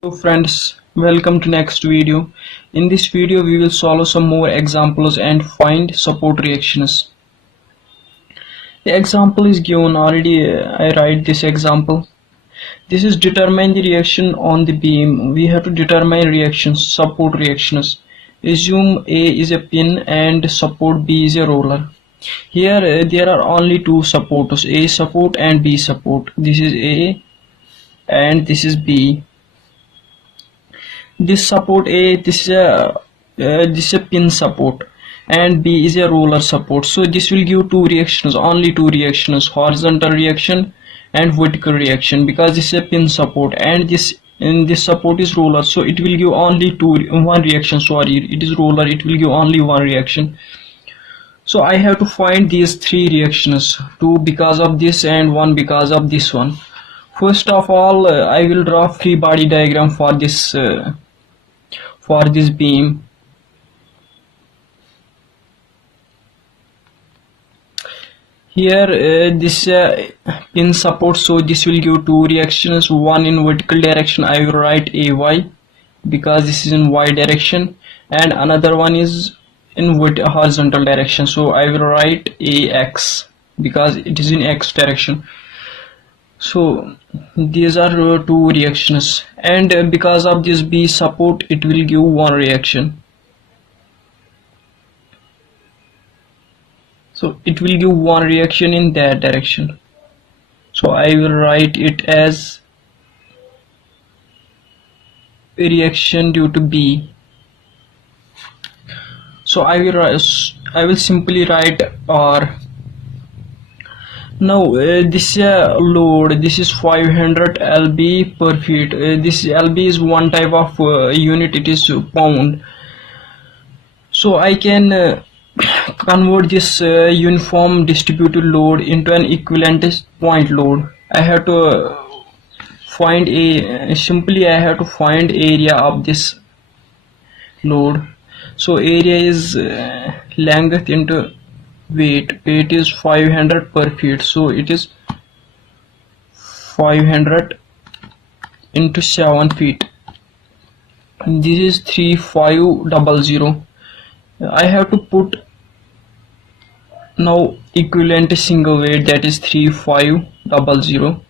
Hello friends, welcome to next video. In this video we will solve some more examples and find support reactions. The example is given already. I write this example. This is determine the reaction on the beam. We have to determine reactions, support reactions. Assume A is a pin and support B is a roller. Here there are only two supporters, A support and B support. This is A and this is B. This support A, this is a pin support, and B is a roller support. So this will give two reactions, only two reactions, horizontal reaction and vertical reaction, because this is a pin support and this support is roller, so it will give only one reaction. Sorry, it is roller, it will give only one reaction. So I have to find these three reactions, two because of this and one because of this one. First of all, I will draw free body diagram for this beam. Here this pin support, so this will give two reactions, one in vertical direction. I will write AY because this is in Y direction, and another one is in horizontal direction, so I will write AX because it is in X direction. So these are two reactions, and because of this B support it will give one reaction. So it will give one reaction in that direction, so I will write it as a reaction due to B. So I will simply write R. Now this load, this is 500 lb per feet. This lb is one type of unit, it is pound. So I can convert this uniform distributed load into an equivalent point load. I have to find I have to find area of this load. So area is length into weight is 500 per feet, so it is 500 into 7 feet. This is 3500. I have to put now equivalent single weight, that is 3500,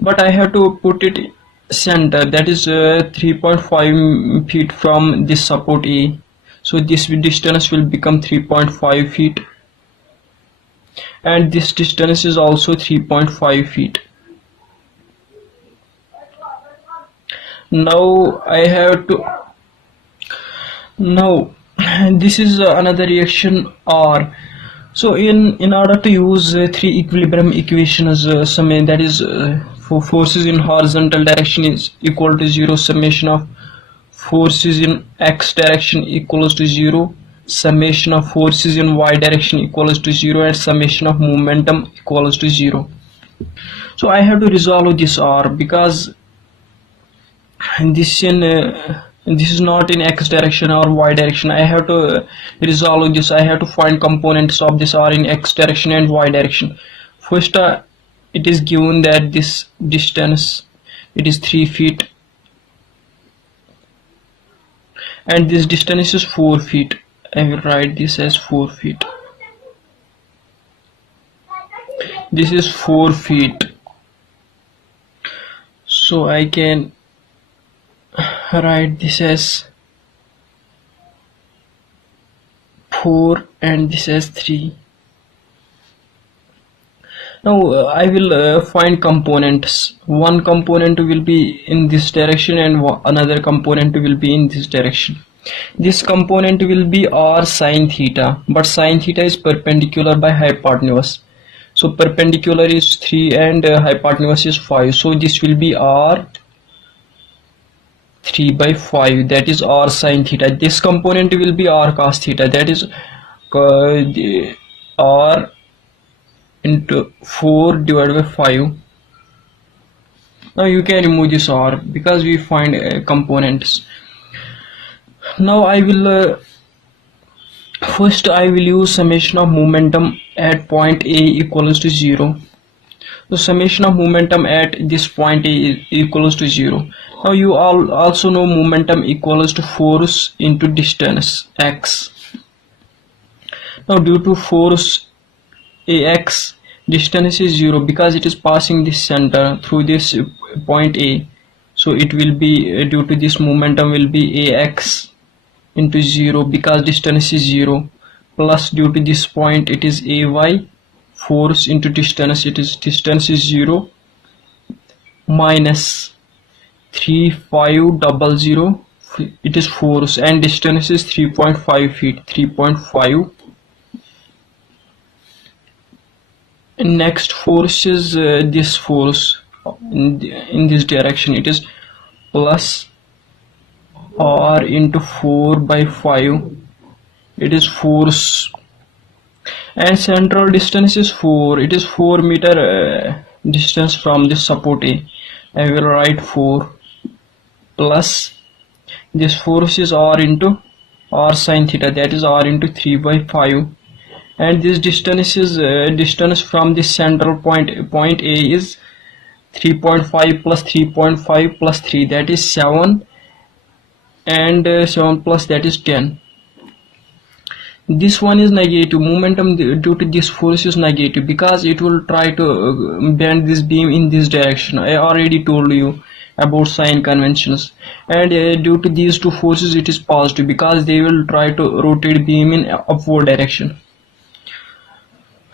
but I have to put it center, that is 3.5 feet from this support A, so this distance will become 3.5 feet, and this distance is also 3.5 feet. Now I have to, now this is another reaction R. So in order to use three equilibrium equations, that is for forces in horizontal direction is equal to 0, summation of forces in X direction equals to 0, summation of forces in Y direction equals to 0, and summation of momentum equals to 0. So I have to resolve this R because this is not in X direction or Y direction. I have to resolve this. I have to find components of this R in X direction and Y direction. First it is given that this distance, it is 3 feet, and this distance is 4 feet. I will write this as 4 feet. This is 4 feet, so I can write this as 4 and this as 3. Now I will find components. One component will be in this direction and another component will be in this direction. This component will be R sine theta, but sine theta is perpendicular by hypotenuse. So perpendicular is 3 and hypotenuse is 5. So this will be R 3 by 5, that is R sine theta. This component will be R cos theta, that is R into 4 divided by 5. Now you can remove this R because we find components. Now I will first I will use summation of momentum at point A equals to 0. The summation of momentum at this point is equals to 0. Now you all also know momentum equals to force into distance x. Now due to force ax, distance is 0 because it is passing this center through this point A. So it will be due to this momentum will be ax into 0 because distance is 0, plus due to this point it is ay, force into distance, it is distance is 0, minus 3500, it is force, and distance is 3.5 feet, 3.5. Next force is this force in this direction, it is plus r into 4 by 5, it is force, and central distance is 4, it is 4 meter distance from this support A. I will write 4 plus this force is r into r sin theta, that is r into 3 by 5, and this distance is distance from this central point A is 3.5 plus 3.5 plus 3, that is 7, and 7 plus that is 10. This one is negative, momentum due to this force is negative because it will try to bend this beam in this direction. I already told you about sign conventions, and due to these two forces it is positive because they will try to rotate beam in upward direction.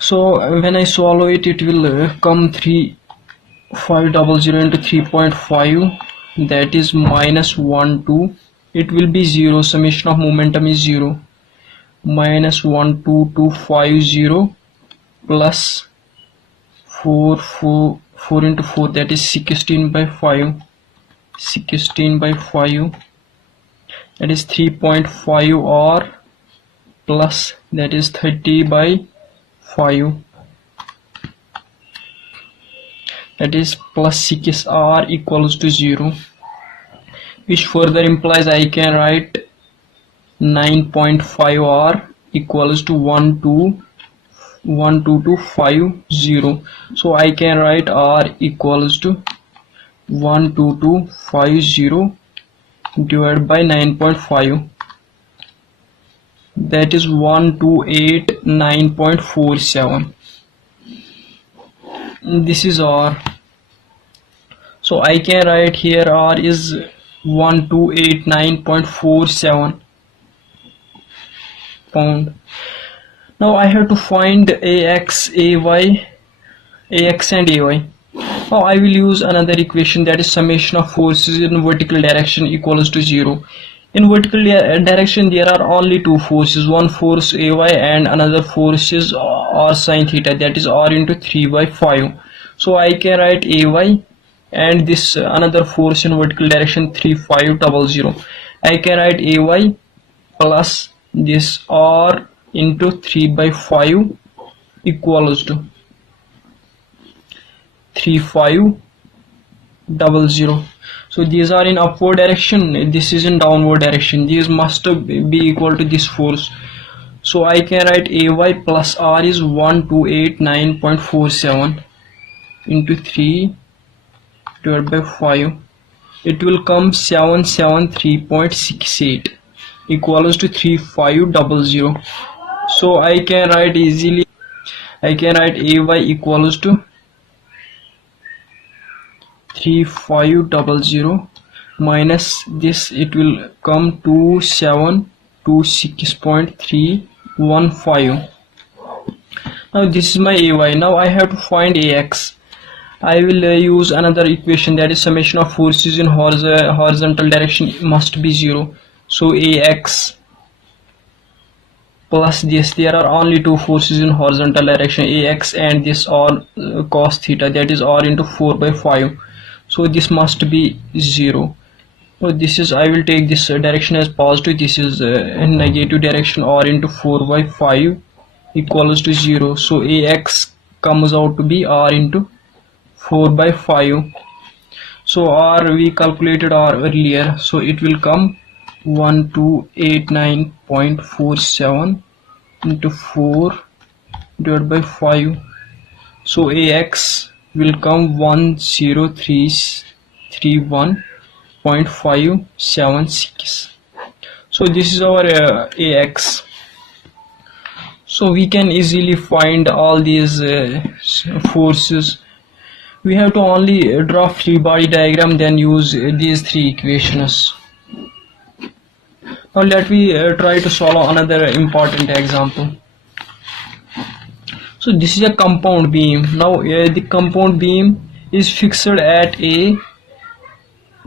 So when I solve it, it will come 3500 into 3.5, that is minus 1 2, it will be 0, summation of momentum is 0, minus 12250 plus 4 into 4, that is 16 by 5, 16 by 5, that is 3.5 r plus that is 30 by 5, that is plus 6 r equals to 0, which further implies I can write 9.5 r equals to 12250. So I can write r equals to 12250 divided by 9.5, that is 1289.47. This is r. So I can write here r is 1289.47 pound. Now I have to find ax, ay, ax and ay. Now I will use another equation, that is summation of forces in vertical direction equals to 0. In vertical direction there are only two forces, one force ay and another force is r sin theta, that is r into 3 by 5. So I can write ay and this another force in vertical direction 3500. I can write ay plus this r into 3 by 5 equals to 3500. So these are in upward direction, this is in downward direction, these must be equal to this force. So I can write ay plus r is 1289.47 into 3 divided by 5, it will come 773.68 equals to 3500. So I can write easily, I can write ay equals to 3500 minus this, it will come 2726.315. now this is my ay. Now I have to find ax. I will use another equation, that is summation of forces in horizontal direction must be 0. So ax plus this, there are only two forces in horizontal direction, ax and this r cos theta, that is r into 4 by 5. So this must be 0. So this is, I will take this direction as positive, this is in negative direction, r into 4 by 5 equals to 0. So ax comes out to be r into 4 by 5. So r, we calculated r earlier, so it will come 1289.47 into 4 divided by 5. So ax will come 10331.576. so this is our AX. So we can easily find all these forces. We have to only draw free body diagram, then use these three equations. Now let me try to solve another important example. So this is a compound beam. Now the compound beam is fixed at A.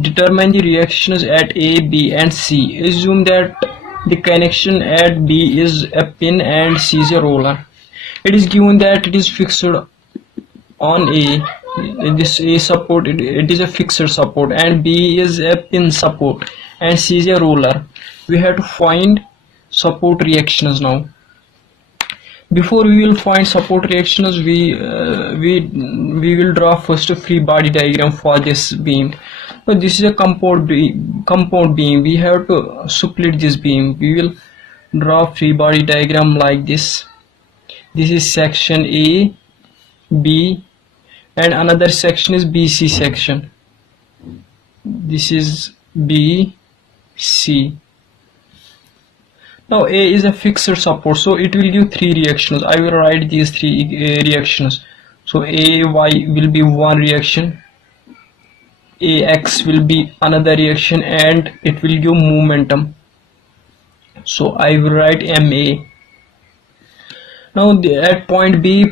Determine the reactions at A, B and C. Assume that the connection at B is a pin and C is a roller. It is given that it is fixed on A. This A support, it is a fixed support, and B is a pin support and C is a roller. We have to find support reactions now. Before we will find support reactions, we will draw first a free body diagram for this beam. So this is a compound beam. We have to split this beam. We will draw free body diagram like this. This is section A, B, and another section is BC section. This is B, C. Now A is a fixed support, so it will give three reactions. I will write these three reactions. So AY will be one reaction, AX will be another reaction, and it will give momentum. So I will write MA. Now at point B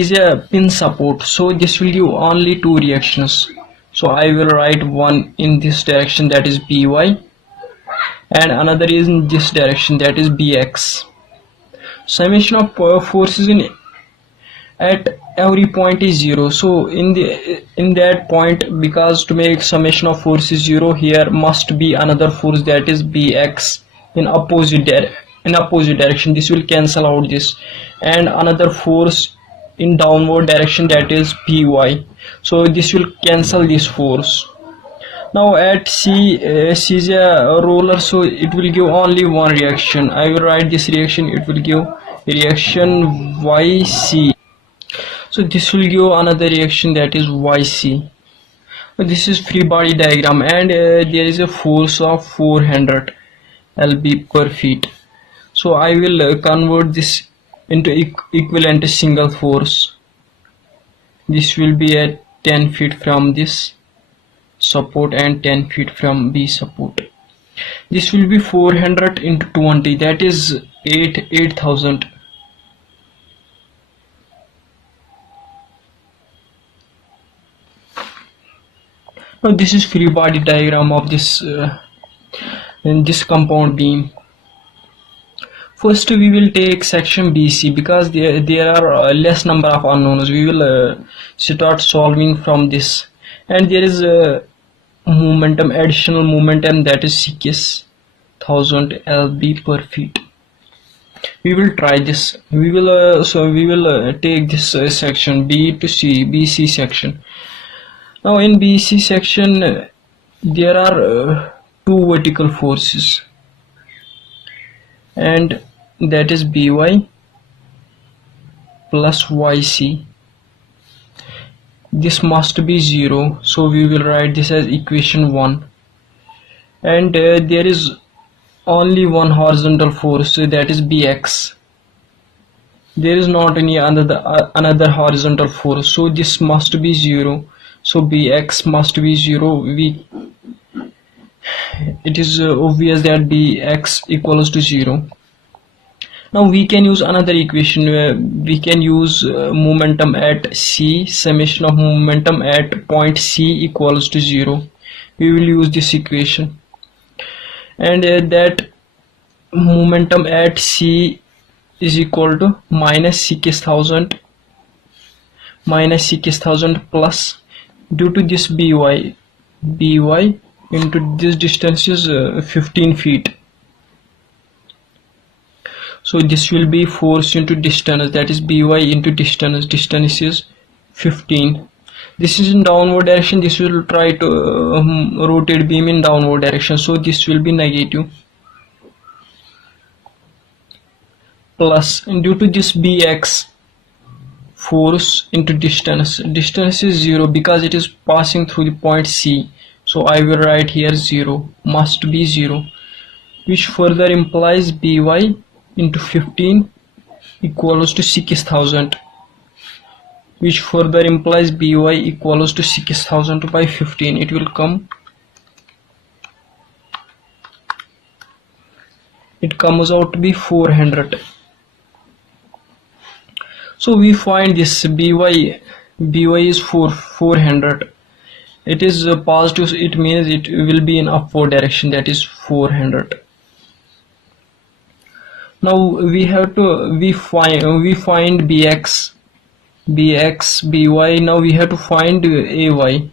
is a pin support, so this will give only two reactions. So I will write one in this direction, that is BY, and another is in this direction, that is BX. Summation of forces at every point is 0. So in that point, because to make summation of forces 0, here must be another force, that is BX in opposite direction. This will cancel out this, and another force in downward direction, that is BY. So this will cancel this force. Now at C is a roller, so it will give only one reaction. I will write this reaction. It will give reaction YC. So this will give another reaction, that is YC. This is free body diagram, and there is a force of 400 lb per feet. So I will convert this into equivalent single force. This will be at 10 feet from this support and 10 feet from B support. This will be 400 into 20, that is 8,000. Now this is free body diagram of this compound beam. First we will take section BC, because there are less number of unknowns. We will start solving from this, and there is a momentum, additional momentum, that is 6,000 lb per feet. We will try this. We will take this section B to C, BC section. Now in BC section there are two vertical forces, and that is BY plus YC. This must be 0, so we will write this as equation 1. And there is only one horizontal force, that is BX. There is not any another horizontal force, so this must be 0. So BX must be 0. It is obvious that BX equals to 0. Now we can use another equation where we can use momentum at C, summation of momentum at point C equals to 0. We will use this equation, and that momentum at C is equal to minus 6,000 plus, due to this BY into this distance is 15 feet. So this will be force into distance, that is BY into distance. Distance is 15. This is in downward direction. This will try to rotate beam in downward direction, so this will be negative. Plus, and due to this BX force into distance. Distance is 0 because it is passing through the point C. So I will write here 0, must be 0, which further implies By into 15 equals to 6000, which further implies By equals to 6000 by 15. It will come, it comes out to be 400. So we find this By is 400. It is positive, it means it will be in upward direction, that is 400. Now we have to we find Bx, By. Now we have to find Ay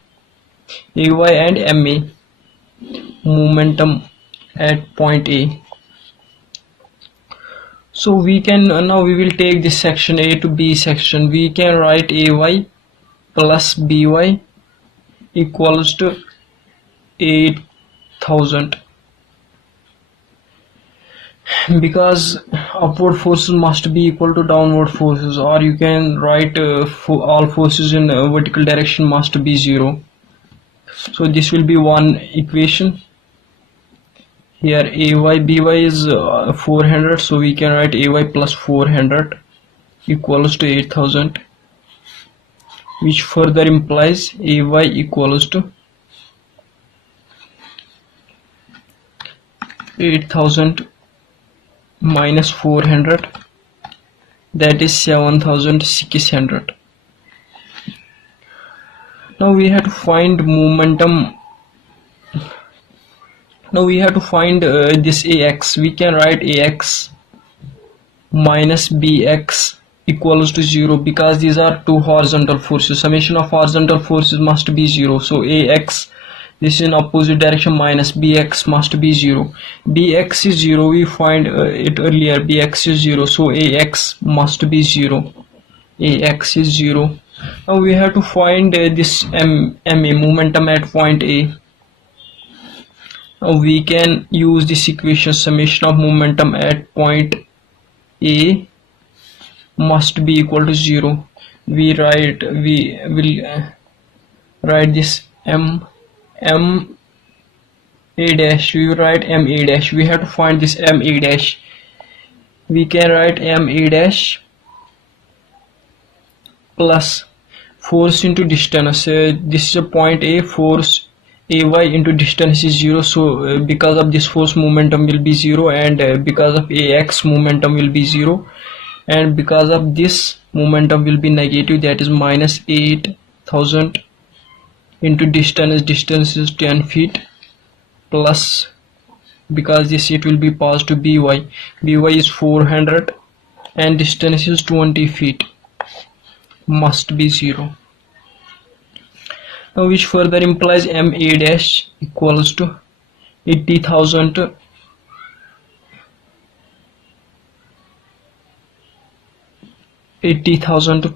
and Ma, momentum at point A. So we can now we will take this section A to B section. We can write Ay plus By equals to 8000, because upward forces must be equal to downward forces, or you can write for all forces in vertical direction must be 0. So this will be one equation. Here By is 400, so we can write Ay plus 400 equals to 8000, which further implies Ay equals to 8000 minus 400, that is 7600. Now we have to find momentum. Now we have to find this Ax. We can write Ax minus Bx equals to 0, because these are two horizontal forces. Summation of horizontal forces must be 0. So Ax, this is in opposite direction, minus Bx must be 0. Bx is 0, we find it earlier, Bx is 0, so Ax must be 0. Ax is 0. Now we have to find this Ma, momentum at point A. Now we can use this equation, summation of momentum at point A must be equal to 0. We will write this Ma dash. We will write Ma dash. We have to find this Ma dash. We can write Ma dash plus force into distance. This is a point A, force Ay into distance is 0, so because of this force momentum will be 0, and because of Ax momentum will be 0, and because of this momentum will be negative, that is minus 8000 into distance is 10 feet, plus because this it will be positive By is 400 and distance is 20 feet, must be 0. Now which further implies Ma dash equals to 80,000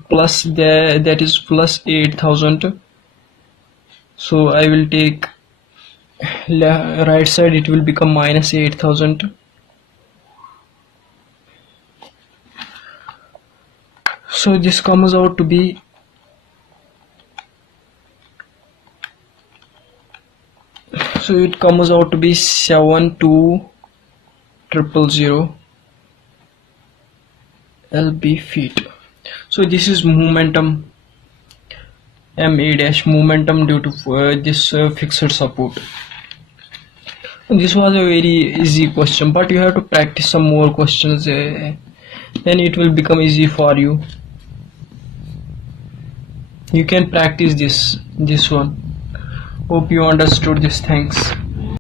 plus that is plus 8,000. So I will take right side, it will become minus 8,000. So this comes out to be So it comes out to be 72,000 lb feet. So this is momentum, Ma dash, momentum due to this fixed support. This was a very easy question, but you have to practice some more questions, then it will become easy for you. You can practice this one. Hope you understood this. Thanks.